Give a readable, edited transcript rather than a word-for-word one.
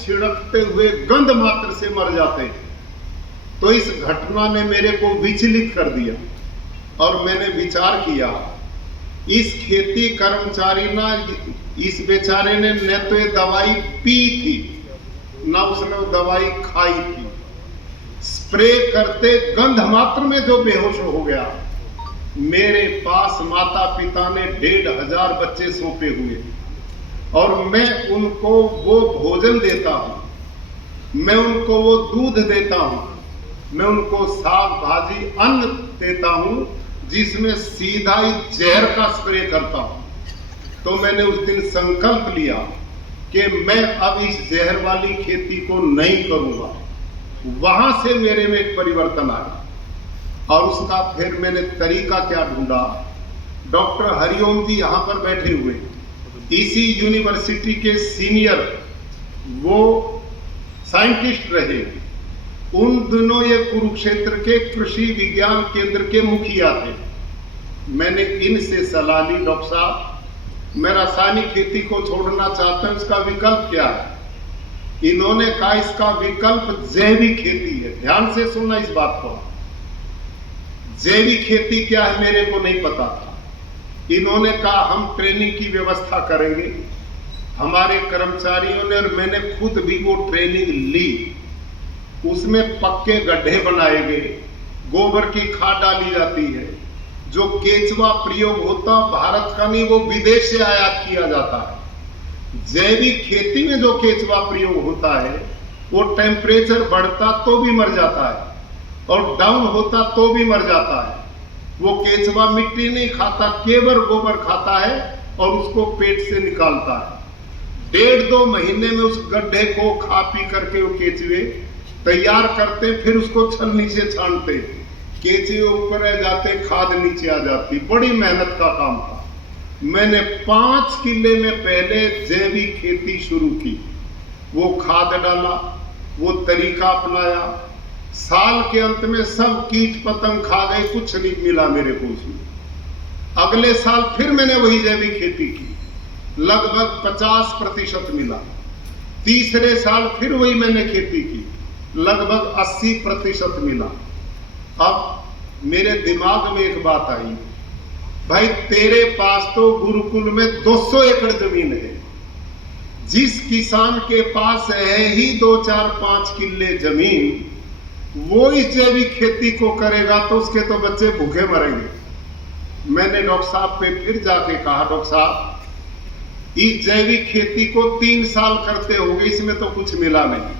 छिड़कते हुए गंध मात्र से मर जाते हैं। तो इस घटना ने मेरे को विचलित कर दिया और मैंने विचार किया, इस खेती कर्मचारी ना, इस बेचारे ने न तो ये दवाई पी थी ना उसने वो दवाई खाई थी। स्प्रे करते गंध मात्र में जो बेहोश हो गया। मेरे पास माता पिता ने 1,500 बच्चे सौंपे हुए और मैं उनको वो भोजन देता हूं, मैं उनको वो दूध देता हूं, मैं उनको साग भाजी अन्न देता हूं जिसमें सीधा ही जहर का स्प्रे करता हूं। तो मैंने उस दिन संकल्प लिया कि मैं अब इस जहर वाली खेती को नहीं करूंगा। वहां से मेरे में एक परिवर्तन आया और उसका फिर मैंने तरीका क्या ढूंढा। डॉक्टर हरिओम जी यहां पर बैठे हुए, इसी यूनिवर्सिटी के सीनियर वो साइंटिस्ट रहे। उन दिनों ये कुरुक्षेत्र के कृषि विज्ञान केंद्र के मुखिया थे। मैंने इनसे सलाह ली, डॉक्टर साहब मैं रासायनिक खेती को छोड़ना चाहता हूं, इसका विकल्प क्या है? इन्होंने कहा इसका विकल्प जैविक खेती है। ध्यान से सुनना इस बात को। जैविक खेती क्या है मेरे को नहीं पता था। इन्होंने कहा हम ट्रेनिंग की व्यवस्था करेंगे। हमारे कर्मचारियों ने और मैंने खुद भी वो ट्रेनिंग ली। उसमें पक्के गड्ढे बनाए गए, गोबर की खाद डाली जाती है, जो केचुआ प्रयोग होता भारत का नहीं वो विदेश से आयात किया जाता है। जैविक खेती में जो केचुआ प्रयोग होता है वो टेम्परेचर बढ़ता तो भी मर जाता है और डाउन होता तो भी मर जाता है। वो केचुआ मिट्टी नहीं खाता, केवल गोबर खाता है और उसको पेट से निकालता है। 1.5-2 महीने में उस गड्ढे को खा पी करके वो केचुए तैयार करते, फिर उसको छलनी से छानते, केचुए ऊपर आ जाते, खाद नीचे आ जाती। बड़ी मेहनत का काम था। मैंने 5 किले में पहले जैविक खेती शुरू की। वो खाद डाला, वो तरीका अपनाया। साल के अंत में सब कीट पतंग खा गए, कुछ नहीं मिला मेरे को उसमें। अगले साल फिर मैंने वही जैविक खेती की, लगभग 50% मिला। तीसरे साल फिर वही मैंने खेती की, लगभग 80% मिला। अब मेरे दिमाग में एक बात आई, भाई तेरे पास तो गुरुकुल में 200 एकड़ जमीन है। जिस किसान के पास है ही 2-4-5 किले जमीन, वो इस जैविक खेती को करेगा तो उसके तो बच्चे भूखे मरेंगे। मैंने डॉक्टर साहब पे फिर जाके कहा, डॉक्टर साहब इस जैविक खेती को 3 साल करते होंगे, इसमें तो कुछ मिला नहीं।